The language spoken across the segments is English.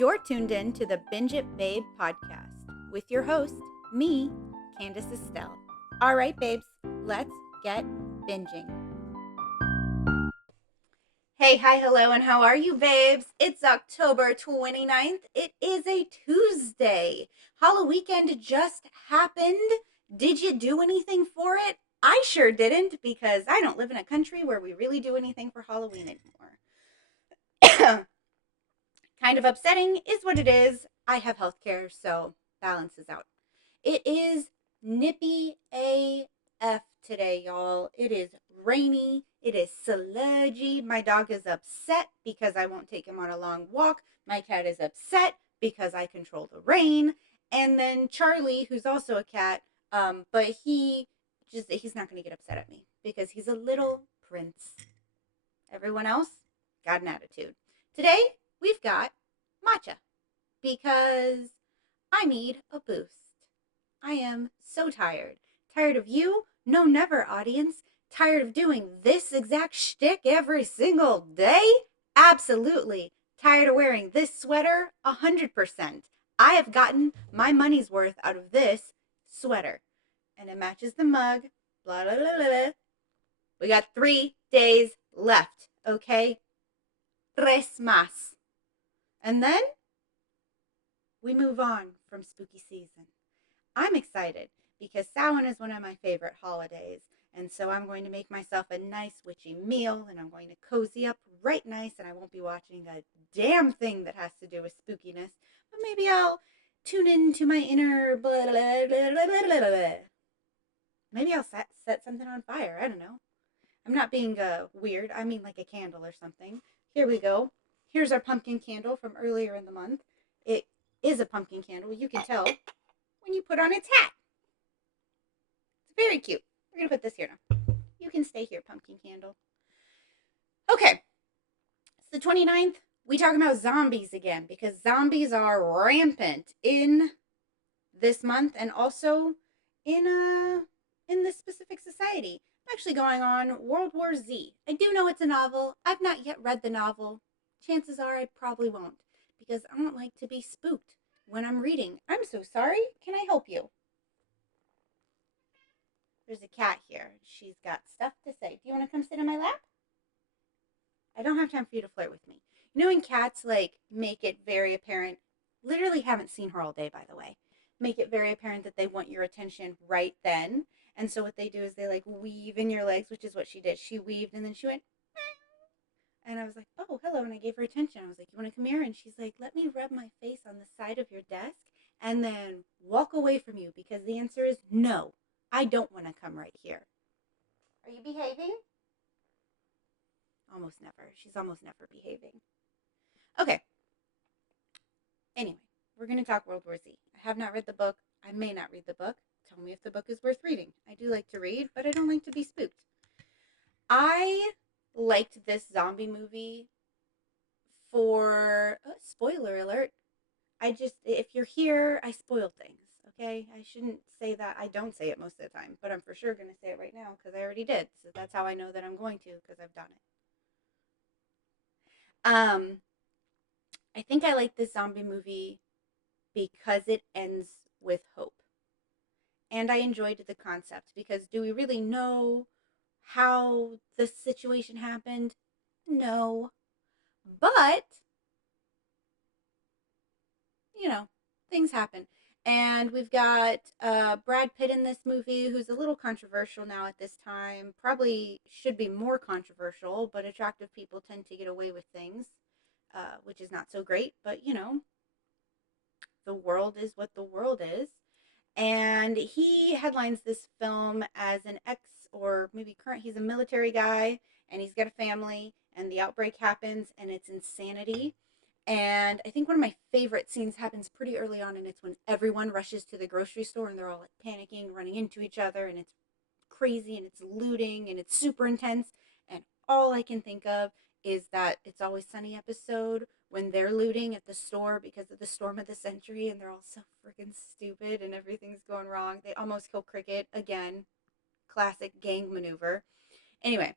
You're tuned in to the Binge It Babe podcast with your host, me, Candace Estelle. All right, babes, let's get binging. Hey, hi, hello, and how are you, babes? It's October 29th. It is a Tuesday. Halloween weekend just happened. Did you do anything for it? I sure didn't, because I don't live in a country where we really do anything for Halloween anymore. Kind of upsetting is what it is. I have health care, so balances out. It is nippy AF today, y'all. It is rainy. It is sludgy. My dog is upset because I won't take him on a long walk. My cat is upset because I control the rain. And then Charlie, who's also a cat, but he's not going to get upset at me because he's a little prince. Everyone else got an attitude. Today, we've got matcha because I need a boost. I am so tired. Tired of you? No, never, audience. Tired of doing this exact shtick every single day? Absolutely. Tired of wearing this sweater? 100%. I have gotten my money's worth out of this sweater. And it matches the mug. Blah, blah, blah, blah. We got 3 days left, okay? Tres más. And then we move on from spooky season. I'm excited because Samhain is one of my favorite holidays. And so I'm going to make myself a nice witchy meal and I'm going to cozy up right nice and I won't be watching a damn thing that has to do with spookiness. But maybe I'll tune into my inner blah, blah, blah, blah, blah, blah. Maybe I'll set something on fire. I don't know. I'm not being weird. I mean like a candle or something. Here we go. Here's our pumpkin candle from earlier in the month. It is a pumpkin candle. You can tell when you put on its hat. It's very cute. We're going to put this here now. You can stay here, pumpkin candle. Okay. It's the 29th. We talk about zombies again because zombies are rampant in this month and also in this specific society. I'm actually going on World War Z. I do know it's a novel. I've not yet read the novel. Chances are I probably won't because I don't like to be spooked when I'm reading. I'm so sorry. Can I help you? There's a cat here. She's got stuff to say. Do you want to come sit in my lap? I don't have time for you to flirt with me. You know when cats make it very apparent, literally haven't seen her all day, by the way, make it very apparent that they want your attention right then. And so what they do is they weave in your legs, which is what she did. She weaved and then she went, and I was like, oh, hello. And I gave her attention. I was like, you want to come here? And she's like, let me rub my face on the side of your desk and then walk away from you because the answer is no. I don't want to come right here. Are you behaving? Almost never. She's almost never behaving. Okay. Anyway, we're going to talk World War Z. I have not read the book. I may not read the book. Tell me if the book is worth reading. I do like to read, but I don't like to be spooked. I liked this zombie movie for, spoiler alert, if you're here, I spoil things, okay? I shouldn't say that. I don't say it most of the time, but I'm for sure going to say it right now because I already did. So that's how I know that I'm going to because I've done it. I think I like this zombie movie because it ends with hope. And I enjoyed the concept because do we really know how the situation happened? No. But, things happen. And we've got Brad Pitt in this movie, who's a little controversial now at this time. Probably should be more controversial, but attractive people tend to get away with things, which is not so great. But, the world is what the world is. And he headlines this film as an ex or maybe current, he's a military guy and he's got a family and the outbreak happens and it's insanity. And I think one of my favorite scenes happens pretty early on and it's when everyone rushes to the grocery store and they're all panicking, running into each other and it's crazy and it's looting and it's super intense. And all I can think of is that It's Always Sunny episode when they're looting at the store because of the storm of the century and they're all so freaking stupid and everything's going wrong. They almost kill Cricket again. Classic gang maneuver. Anyway,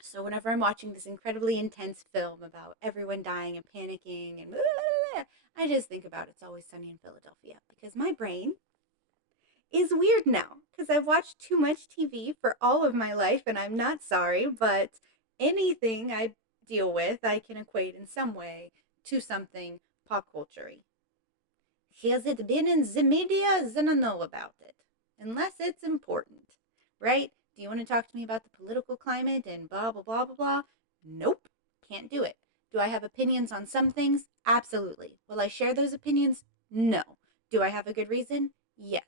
so whenever I'm watching this incredibly intense film about everyone dying and panicking and blah, blah, I just think about It's Always Sunny in Philadelphia because my brain is weird now because I've watched too much TV for all of my life and I'm not sorry, but anything I deal with, I can equate in some way to something pop culture. Has it been in the media? Then I know about it. Unless it's important, right? Do you want to talk to me about the political climate and blah, blah, blah, blah, blah? Nope. Can't do it. Do I have opinions on some things? Absolutely. Will I share those opinions? No. Do I have a good reason? Yes.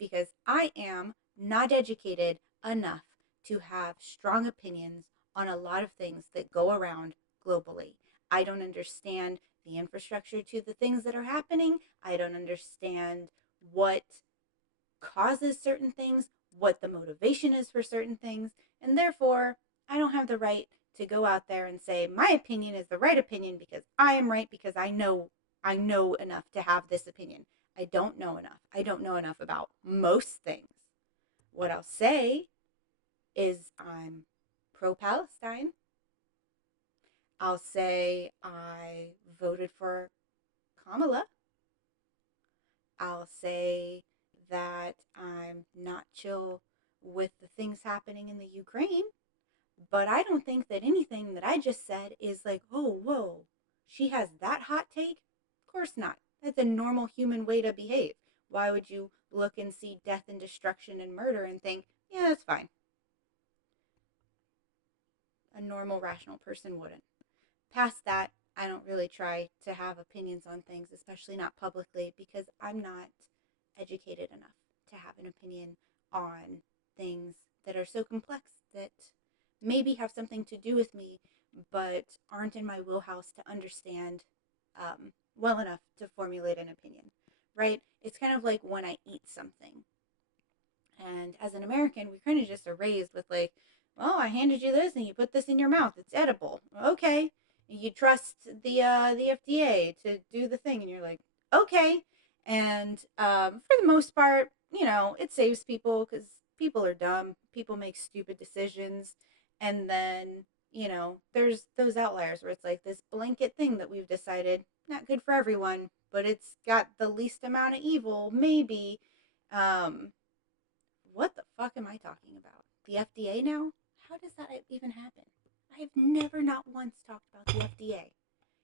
Because I am not educated enough to have strong opinions on a lot of things that go around globally. I don't understand the infrastructure to the things that are happening. I don't understand what causes certain things, what the motivation is for certain things, and therefore I don't have the right to go out there and say my opinion is the right opinion because I am right because I know enough to have this opinion. I don't know enough. I don't know enough about most things. What I'll say is I'm pro Palestine. I'll say I voted for Kamala. I'll say that I'm not chill with the things happening in the Ukraine, but I don't think that anything that I just said is like, oh, whoa, she has that hot take? Of course not. That's a normal human way to behave. Why would you look and see death and destruction and murder and think, yeah, that's fine? A normal, rational person wouldn't. Past that, I don't really try to have opinions on things, especially not publicly, because I'm not educated enough to have an opinion on things that are so complex that maybe have something to do with me, but aren't in my wheelhouse to understand well enough to formulate an opinion, right? It's kind of like when I eat something. And as an American, we kind of just are raised with like, well, I handed you this and you put this in your mouth. It's edible. Okay. You trust the FDA to do the thing, and you're like, okay. And for the most part, it saves people because people are dumb. People make stupid decisions, and then there's those outliers where it's like this blanket thing that we've decided not good for everyone, but it's got the least amount of evil, maybe. Um, what the fuck am I talking about? The FDA now? How does that even happen? I've never, not once, talked about the FDA.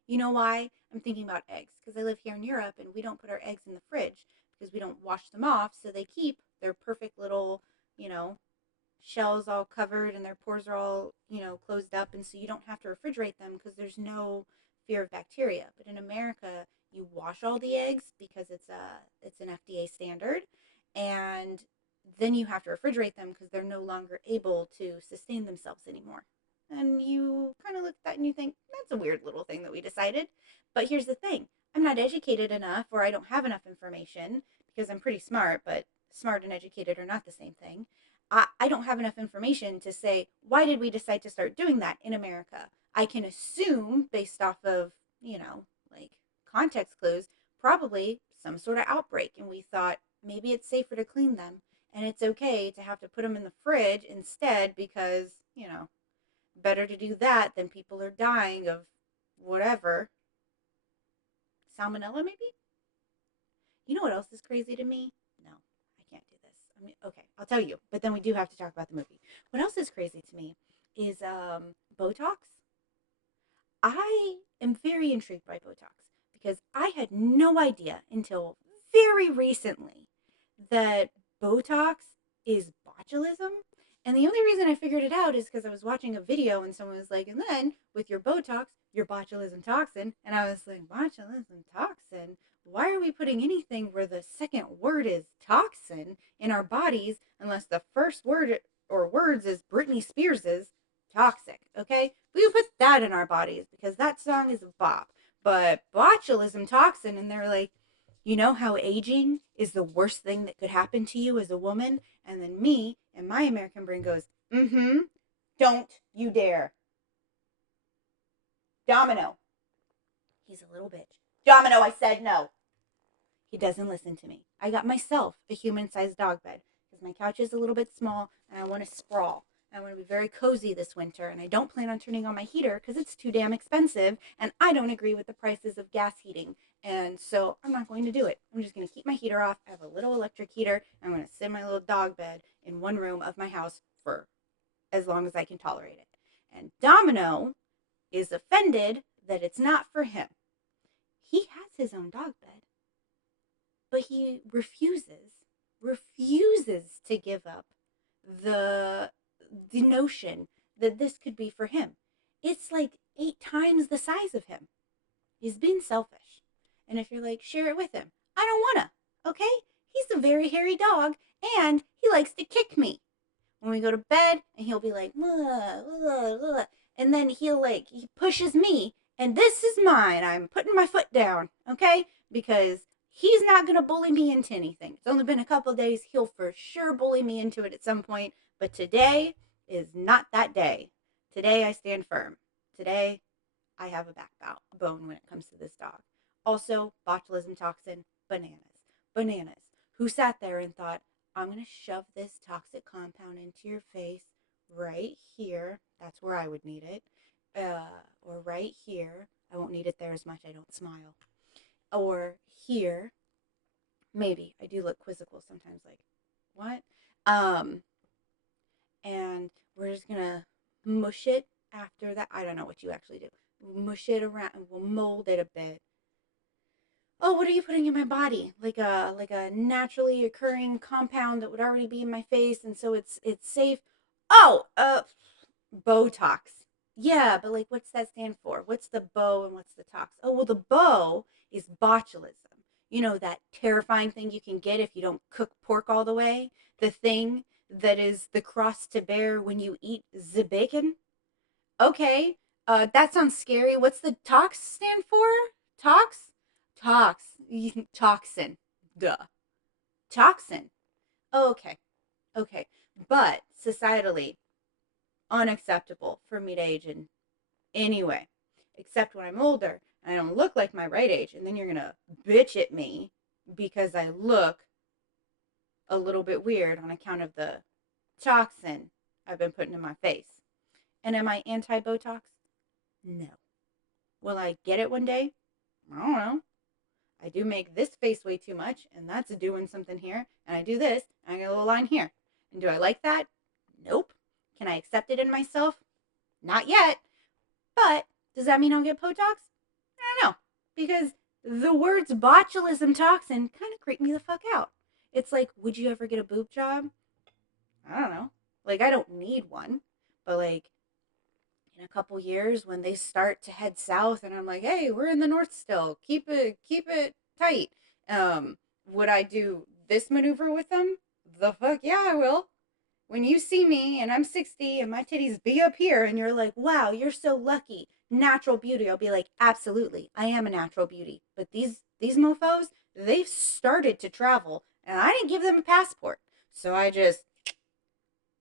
You know why? I'm thinking about eggs because I live here in Europe and we don't put our eggs in the fridge because we don't wash them off, so they keep their perfect little, you know, shells all covered and their pores are all, closed up, and so you don't have to refrigerate them because there's no fear of bacteria. But in America, you wash all the eggs because it's an FDA standard, and then you have to refrigerate them because they're no longer able to sustain themselves anymore. And you kind of look at that and you think, that's a weird little thing that we decided. But here's the thing, I'm not educated enough, or I don't have enough information because I'm pretty smart, but smart and educated are not the same thing. I don't have enough information to say, why did we decide to start doing that in America? I can assume based off of, like context clues, probably some sort of outbreak. And we thought maybe it's safer to clean them and it's okay to have to put them in the fridge instead because, better to do that than people are dying of whatever. Salmonella, maybe? You know what else is crazy to me? No, I can't do this. I mean, okay, I'll tell you, but then we do have to talk about the movie. What else is crazy to me is Botox. I am very intrigued by Botox because I had no idea until very recently that Botox is botulism. And the only reason I figured it out is because I was watching a video and someone was like, and then with your Botox, your botulism toxin. And I was like, botulism toxin? Why are we putting anything where the second word is toxin in our bodies unless the first word or words is Britney Spears's toxic? Okay? We put that in our bodies because that song is a bop. But botulism toxin, and they're like, you know how aging is the worst thing that could happen to you as a woman? And then me and my American brain goes, don't you dare. Domino. He's a little bitch. Domino, I said no. He doesn't listen to me. I got myself a human-sized dog bed because my couch is a little bit small and I want to sprawl. I want to be very cozy this winter, and I don't plan on turning on my heater because it's too damn expensive, and I don't agree with the prices of gas heating. And so I'm not going to do it. I'm just going to keep my heater off. I have a little electric heater. I'm going to sit in my little dog bed in one room of my house for as long as I can tolerate it. And Domino is offended that it's not for him. He has his own dog bed, but he refuses to give up the the notion that this could be for him. It's like 8 times the size of him. He's being selfish. And if you're like, share it with him, I don't wanna. Okay? He's a very hairy dog and he likes to kick me when we go to bed, and he'll be like, and then he pushes me, and this is mine. I'm putting my foot down, okay? Because he's not gonna bully me into anything. It's only been a couple days. He'll for sure bully me into it at some point, but today is not that day. Today I stand firm. Today I have a backbone when it comes to this dog. Also, botulism toxin, bananas. Bananas. Who sat there and thought, I'm going to shove this toxic compound into your face right here. That's where I would need it. Or right here. I won't need it there as much. I don't smile. Or here. Maybe. I do look quizzical sometimes, like, what? And we're just going to mush it after that. I don't know what you actually do. Mush it around. We'll mold it a bit. Oh, what are you putting in my body? Like a naturally occurring compound that would already be in my face, and so it's safe. Oh, Botox. Yeah, but like, what's that stand for? What's the bow and what's the tox? Oh, well, the bow is botulism. You know, that terrifying thing you can get if you don't cook pork all the way. The thing that is the cross to bear when you eat the bacon. Okay, that sounds scary. What's the tox stand for? Tox? Tox. Toxin. Duh. Toxin. Oh, okay. Okay. But societally, unacceptable for me to age in any way, except when I'm older and I don't look like my right age. And then you're going to bitch at me because I look a little bit weird on account of the toxin I've been putting in my face. And am I anti Botox? No. Will I get it one day? I don't know. I do make this face way too much, and that's doing something here. And I do this, and I get a little line here. And do I like that? Nope. Can I accept it in myself? Not yet. But does that mean I'll get Botox? I don't know. Because the words botulism toxin kind of creep me the fuck out. It's like, would you ever get a boob job? I don't know. Like, I don't need one. But like, in a couple years when they start to head south and I'm like, hey, we're in the north still. Keep it tight. Would I do this maneuver with them? The fuck yeah, I will. When you see me and I'm 60 and my titties be up here and you're like, wow, you're so lucky. Natural beauty. I'll be like, absolutely. I am a natural beauty. But these mofos, they've started to travel and I didn't give them a passport. So I just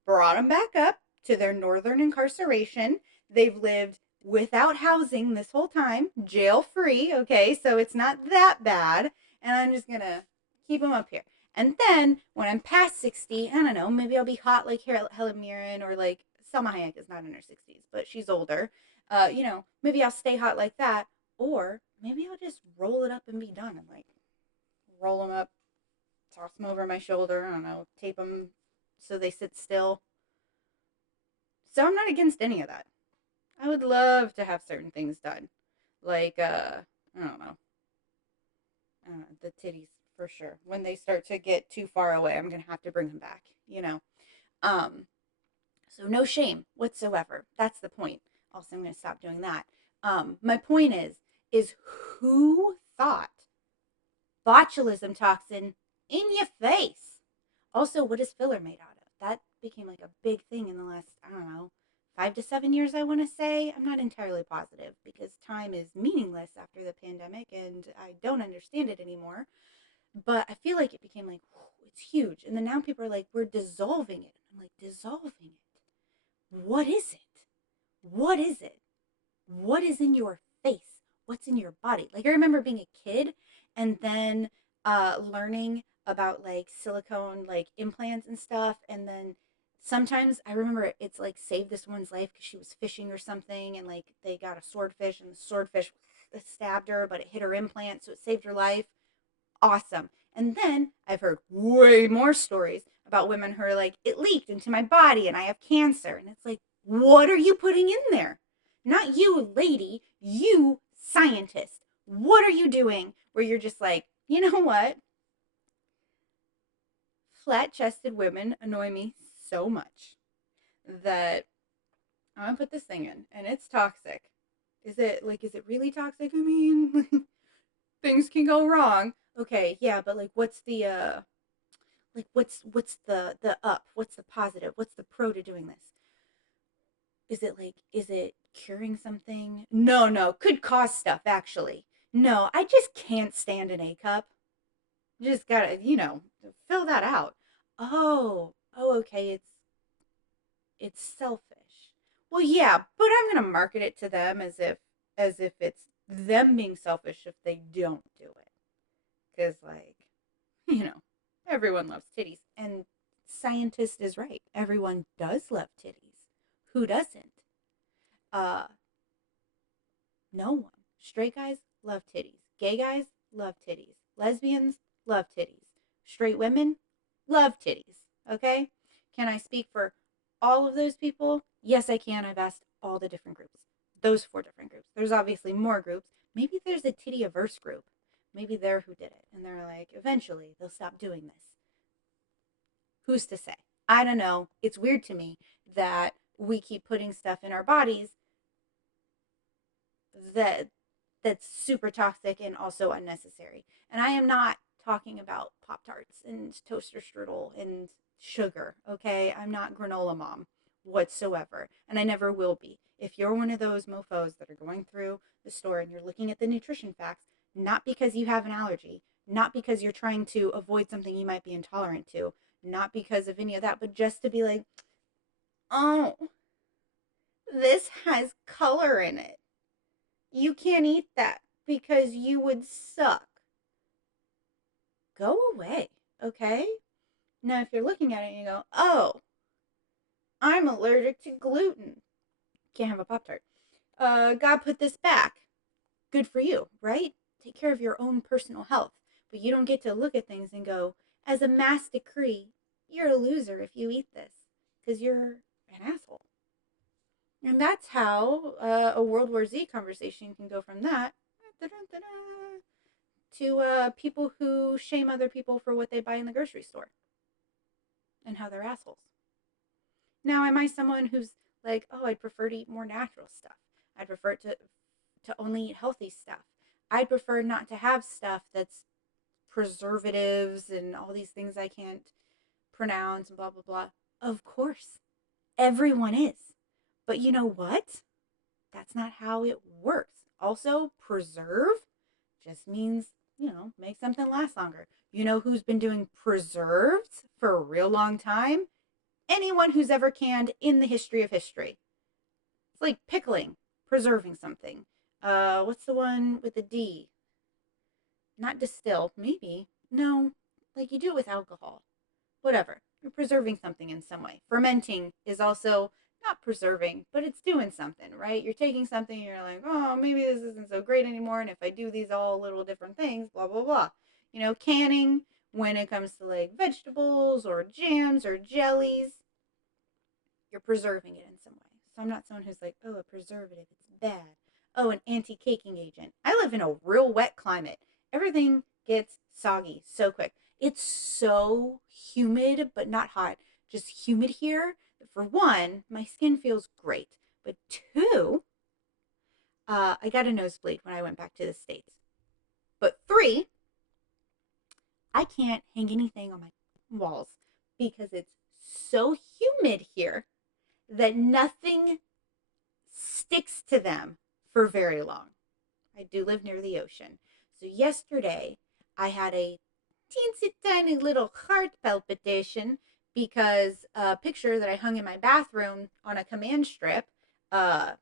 brought them back up to their northern incarceration. They've lived without housing this whole time, jail free. Okay, so it's not that bad. And I'm just going to keep them up here. And then when I'm past 60, I don't know, maybe I'll be hot like Helen Mirren or like Selma Hayek is not in her 60s, but she's older. Maybe I'll stay hot like that. Or maybe I'll just roll it up and be done and like roll them up, toss them over my shoulder. I don't know, tape them so they sit still. So I'm not against any of that. I would love to have certain things done. Like, I don't know. The titties for sure. When they start to get too far away, I'm going to have to bring them back. Um, so no shame whatsoever. That's the point. Also, I'm going to stop doing that. My point is who thought botulism toxin in your face? Also, what is filler made out of? That became like a big thing in the last, I don't know, 5 to 7 years, I want to say. I'm not entirely positive because time is meaningless after the pandemic and I don't understand it anymore. But I feel like it became like, it's huge. And then now people are like, we're dissolving it. I'm like, dissolving it? What is it? What is it? What is in your face? What's in your body? Like, I remember being a kid and then learning about like silicone, like implants and stuff. And then Sometimes I remember it's like saved this woman's life because she was fishing or something, and like they got a swordfish, and the swordfish stabbed her, but it hit her implant, so it saved her life. Awesome. And then I've heard way more stories about women who are like, it leaked into my body and I have cancer. And it's like, what are you putting in there? Not you, lady, you, scientist. What are you doing where you're just like, you know what? Flat chested women annoy me so much that I'm gonna put this thing in and it's toxic. Is it really toxic? I mean, things can go wrong. Okay, yeah, but like what's the up? What's the positive? What's the pro to doing this? Is it curing something? No, no, could cause stuff actually. No, I just can't stand an A cup. Just gotta, fill that out. Oh, okay, it's selfish. Well, yeah, but I'm gonna market it to them as if it's them being selfish if they don't do it. Because you know, everyone loves titties. And scientist is right. Everyone does love titties. Who doesn't? Uh, no one. Straight guys love titties. Gay guys love titties. Lesbians love titties. Straight women love titties. Okay? Can I speak for all of those people? Yes, I can. I've asked all the different groups. Those 4 different groups. There's obviously more groups. Maybe there's a titty averse group. Maybe they're who did it. And they're like, eventually they'll stop doing this. Who's to say? I don't know. It's weird to me that we keep putting stuff in our bodies that that's super toxic and also unnecessary. And I am not talking about Pop Tarts and toaster strudel and sugar, okay? I'm not granola mom whatsoever, and I never will be. If you're one of those mofos that are going through the store and you're looking at the nutrition facts, not because you have an allergy, not because you're trying to avoid something you might be intolerant to, not because of any of that, but just to be like, oh, this has color in it. You can't eat that because you would suck. Go away, okay? Now, if you're looking at it and you go, oh, I'm allergic to gluten, can't have a Pop Tart. God put this back. Good for you, right? Take care of your own personal health. But you don't get to look at things and go, as a mass decree, you're a loser if you eat this because you're an asshole. And that's how a World War Z conversation can go from that to people who shame other people for what they buy in the grocery store and how they're assholes. Now, am I someone who's like, oh, I'd prefer to eat more natural stuff? I'd prefer to only eat healthy stuff. I'd prefer not to have stuff that's preservatives and all these things I can't pronounce and blah, blah, blah. Of course, everyone is. But you know what? That's not how it works. Also, preserve just means, make something last longer. You know who's been doing preserves for a real long time? Anyone who's ever canned in the history of history. It's like pickling, preserving something. What's the one with the D? Not distill, maybe. No, like you do it with alcohol. Whatever. You're preserving something in some way. Fermenting is also not preserving, but it's doing something, right? You're taking something and you're like, oh, maybe this isn't so great anymore. And if I do these all little different things, blah, blah, blah. Canning when it comes to like vegetables or jams or jellies, you're preserving it in some way. So I'm not someone who's like, oh, a preservative, it's bad. Oh, an anti-caking agent. I live in a real wet climate. Everything gets soggy so quick. It's so humid, but not hot. Just humid here. For one, my skin feels great. But two, I got a nosebleed when I went back to the States. But three, I can't hang anything on my walls because it's so humid here that nothing sticks to them for very long. I do live near the ocean. So yesterday I had a teensy tiny little heart palpitation because a picture that I hung in my bathroom on a command strip uh,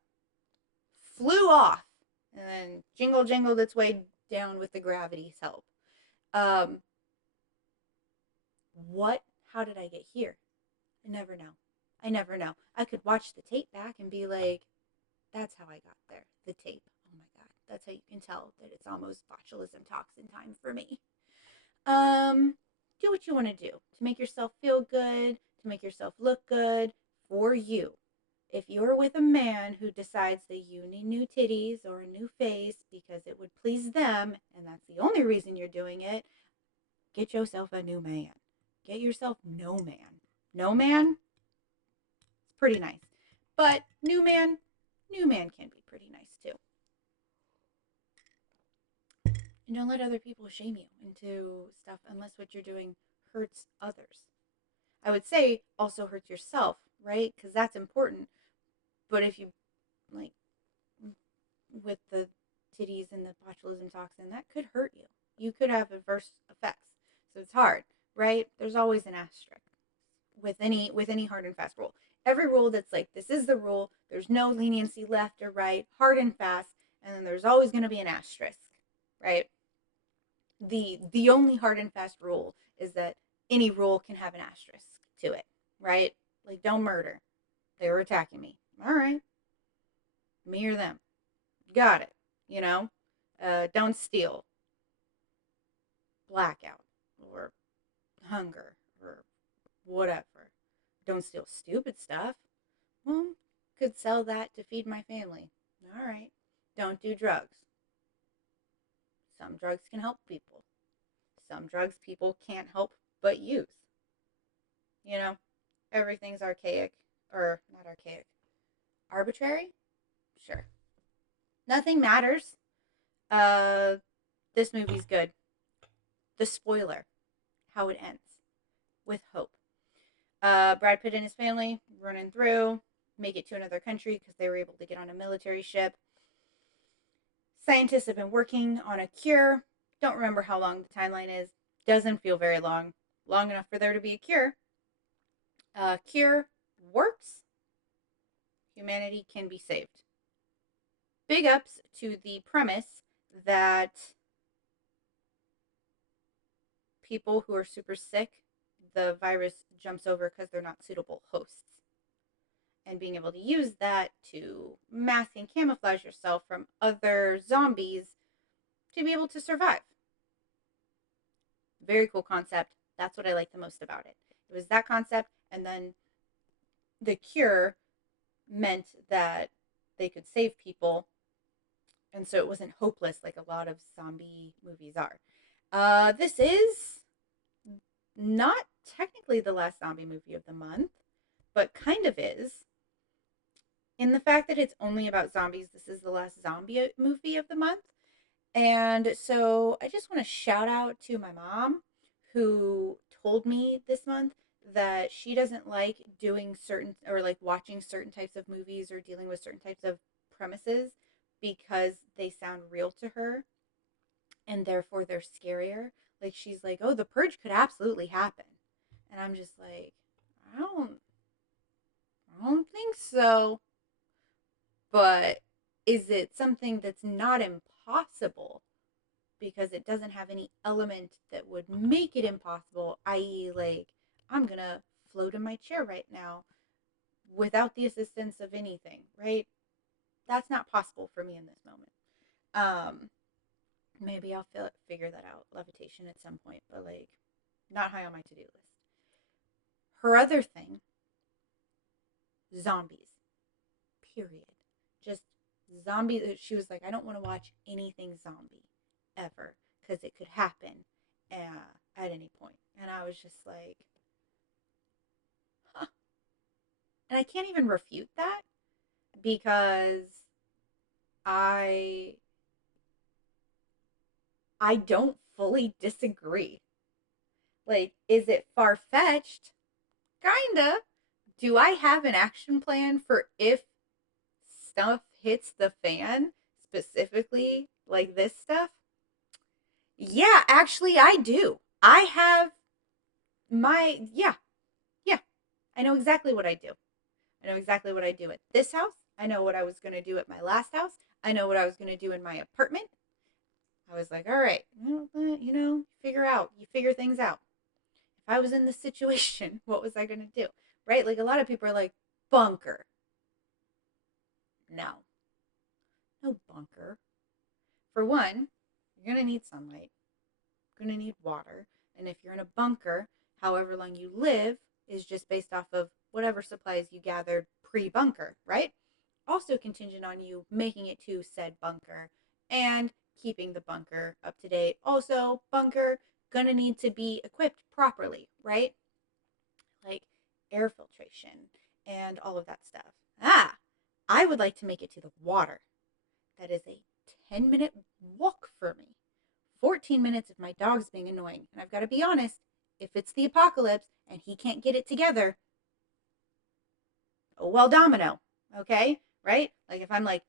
flew off and then jingled its way down with the gravity's help. Um, what? How did I get here? I never know. I never know. I could watch the tape back and be like, that's how I got there. The tape. Oh my God. That's how you can tell that it's almost botulism toxin time for me. Um, do what you want to do to make yourself feel good, to make yourself look good for you. If you're with a man who decides that you need new titties or a new face because it would please them, and that's the only reason you're doing it, get yourself a new man. Get yourself no man. No man, it's pretty nice. But new man can be pretty nice too. And don't let other people shame you into stuff unless what you're doing hurts others. I would say also hurts yourself, right? Because that's important. But if you, like, with the titties and the botulism toxin, that could hurt you. You could have adverse effects. So it's hard, right? There's always an asterisk with any hard and fast rule. Every rule that's like, this is the rule, there's no leniency left or right, hard and fast, and then there's always going to be an asterisk, right? The only hard and fast rule is that any rule can have an asterisk to it, right? Like, don't murder. They were attacking me. All right. Me or them. Got it. You know? Don't steal. Blackout. Or hunger. Or whatever. Don't steal stupid stuff. Well, could sell that to feed my family. All right. Don't do drugs. Some drugs can help people. Some drugs people can't help but use. You know? Everything's archaic. Or, not archaic. Arbitrary? Sure. Nothing matters. Uh, this movie's good. The spoiler, how it ends, with hope. Brad Pitt and his family running through, make it to another country because they were able to get on a military ship. Scientists have been working on a cure. Don't remember how long the timeline is. Doesn't feel very long. Long enough for there to be a cure. Cure works. Humanity can be saved. Big ups to the premise that people who are super sick, the virus jumps over because they're not suitable hosts. And being able to use that to mask and camouflage yourself from other zombies to be able to survive. Very cool concept. That's what I like the most about it. It was that concept, and then the cure meant that they could save people, and so it wasn't hopeless like a lot of zombie movies are. This is not technically the last zombie movie of the month, but kind of is. In the fact that it's only about zombies, this is the last zombie movie of the month. And so I just want to shout out to my mom, who told me this month that she doesn't like doing certain, or like watching certain types of movies or dealing with certain types of premises because they sound real to her and therefore they're scarier. Like, she's like, oh, the purge could absolutely happen. And I'm just like, I don't think so. But is it something that's not impossible because it doesn't have any element that would make it impossible, i.e., like, I'm gonna float in my chair right now without the assistance of anything, right? That's not possible for me in this moment. Maybe I'll figure that out, levitation at some point, but like, not high on my to-do list. Her other thing, zombies, period. Just zombies. She was like, I don't want to watch anything zombie ever because it could happen at any point. And I was just like, huh. And I can't even refute that because I don't fully disagree. Like, is it far-fetched? Kinda. Do I have an action plan for if stuff hits the fan, specifically like this stuff? Yeah, actually, I do. I have yeah. I know exactly what I do. I know exactly what I do at this house. I know what I was going to do at my last house. I know what I was going to do in my apartment. I was like, all right, you figure things out. If I was in this situation, what was I going to do? right? Like a lot of people are like, bunker. No, no bunker. For one, you're going to need sunlight, you're going to need water. And if you're in a bunker, however long you live is just based off of whatever supplies you gathered pre bunker, right? Also contingent on you making it to said bunker and keeping the bunker up to date. Also, bunker gonna need to be equipped properly, right? Like air filtration and all of that stuff. I would like to make it to the water. That is a 10-minute walk for me. 14 minutes if my dog's being annoying. And I've got to be honest, if it's the apocalypse and he can't get it together, oh well, domino. Okay? Right? Like if I'm like,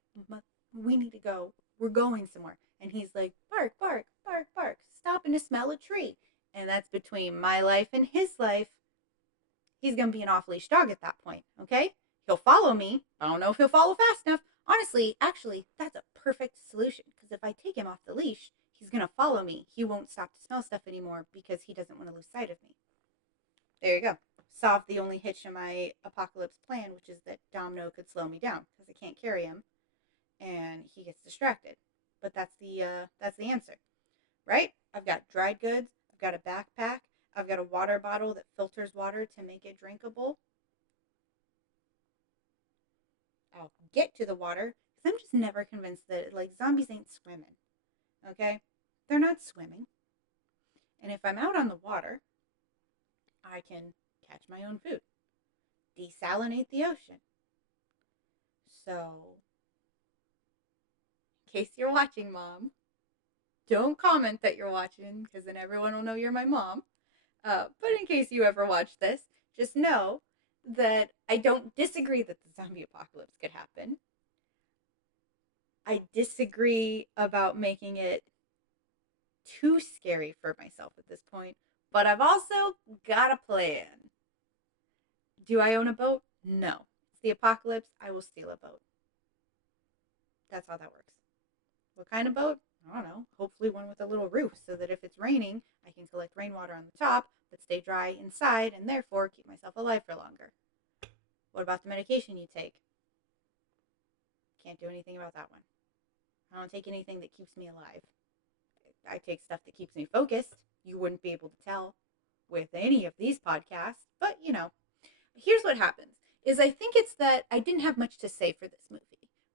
we need to go, we're going somewhere. And he's like, bark, bark, bark, bark, stopping to smell a tree. And that's between my life and his life. He's going to be an off leash dog at that point. Okay? He'll follow me. I don't know if he'll follow fast enough. Honestly, actually, that's a perfect solution because if I take him off the leash, he's going to follow me. He won't stop to smell stuff anymore because he doesn't want to lose sight of me. There you go. Solved the only hitch in my apocalypse plan, which is that Domino could slow me down because I can't carry him and he gets distracted. But that's the answer, right? I've got dried goods. I've got a backpack. I've got a water bottle that filters water to make it drinkable. I'll get to the water because I'm just never convinced that like zombies ain't swimming. Okay, they're not swimming. And if I'm out on the water, I can catch my own food, desalinate the ocean. So, in case you're watching, Mom, don't comment that you're watching because then everyone will know you're my mom. But in case you ever watch this, just know that I don't disagree that the zombie apocalypse could happen. I disagree about making it too scary for myself at this point, but I've also got a plan. Do I own a boat? No. It's the apocalypse. I will steal a boat. That's how that works. What kind of boat? I don't know. Hopefully one with a little roof so that if it's raining, I can collect rainwater on the top, but stay dry inside and therefore keep myself alive for longer. What about the medication you take? Can't do anything about that one. I don't take anything that keeps me alive. I take stuff that keeps me focused. You wouldn't be able to tell with any of these podcasts, but you know, here's what happens is I think it's that I didn't have much to say for this movie,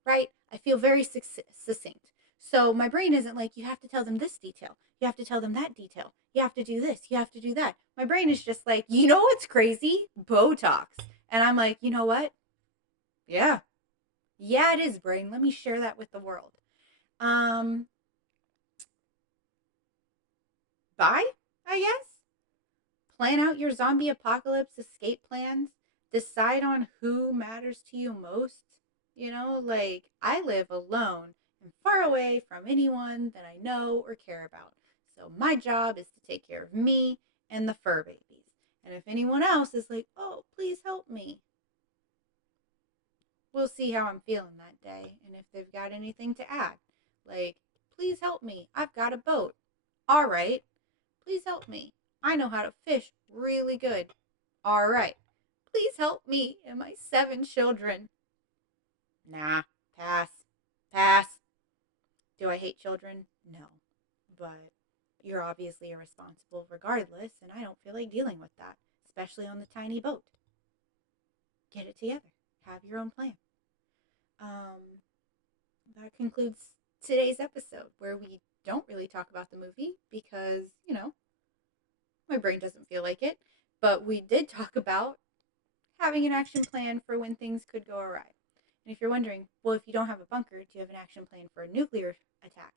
right? I feel very succinct. So my brain isn't like, you have to tell them this detail. You have to tell them that detail. You have to do this. You have to do that. My brain is just like, you know what's crazy? Botox. And I'm like, you know what? Yeah. Yeah, it is, brain. Let me share that with the world. Bye, I guess. Plan out your zombie apocalypse escape plans. Decide on who matters to you most. You know, like I live alone and far away from anyone that I know or care about. So my job is to take care of me and the fur babies. And if anyone else is like, oh, please help me, we'll see how I'm feeling that day and if they've got anything to add. Like, please help me. I've got a boat. All right. Please help me. I know how to fish really good. All right. Please help me and my 7 children. Nah, pass. Pass. Do I hate children? No. But you're obviously irresponsible regardless, and I don't feel like dealing with that, especially on the tiny boat. Get it together. Have your own plan. That concludes today's episode where we don't really talk about the movie because, you know, my brain doesn't feel like it. But we did talk about having an action plan for when things could go awry. And if you're wondering, well, if you don't have a bunker, do you have an action plan for a nuclear attack?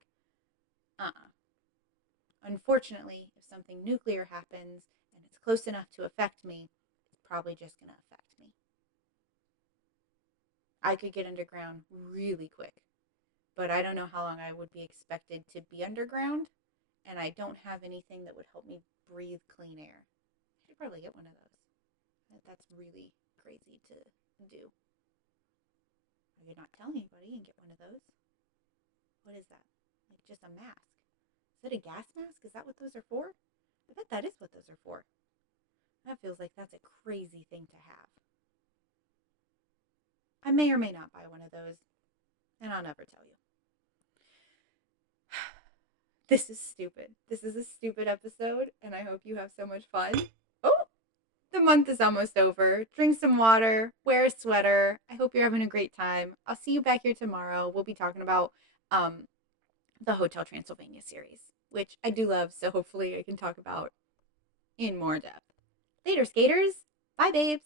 Unfortunately, if something nuclear happens and it's close enough to affect me, it's probably just going to affect me. I could get underground really quick, but I don't know how long I would be expected to be underground, and I don't have anything that would help me breathe clean air. I should probably get one of those. That's really crazy to do. I could not tell anybody and get one of those. What is that? Like just a mask. Is it a gas mask? Is that what those are for? I bet that is what those are for. That feels like that's a crazy thing to have. I may or may not buy one of those, and I'll never tell you. This is stupid. This is a stupid episode, and I hope you have so much fun. Oh, the month is almost over. Drink some water, wear a sweater. I hope you're having a great time. I'll see you back here tomorrow. We'll be talking about the Hotel Transylvania series, which I do love, so hopefully I can talk about in more depth. Later, skaters. Bye, babes.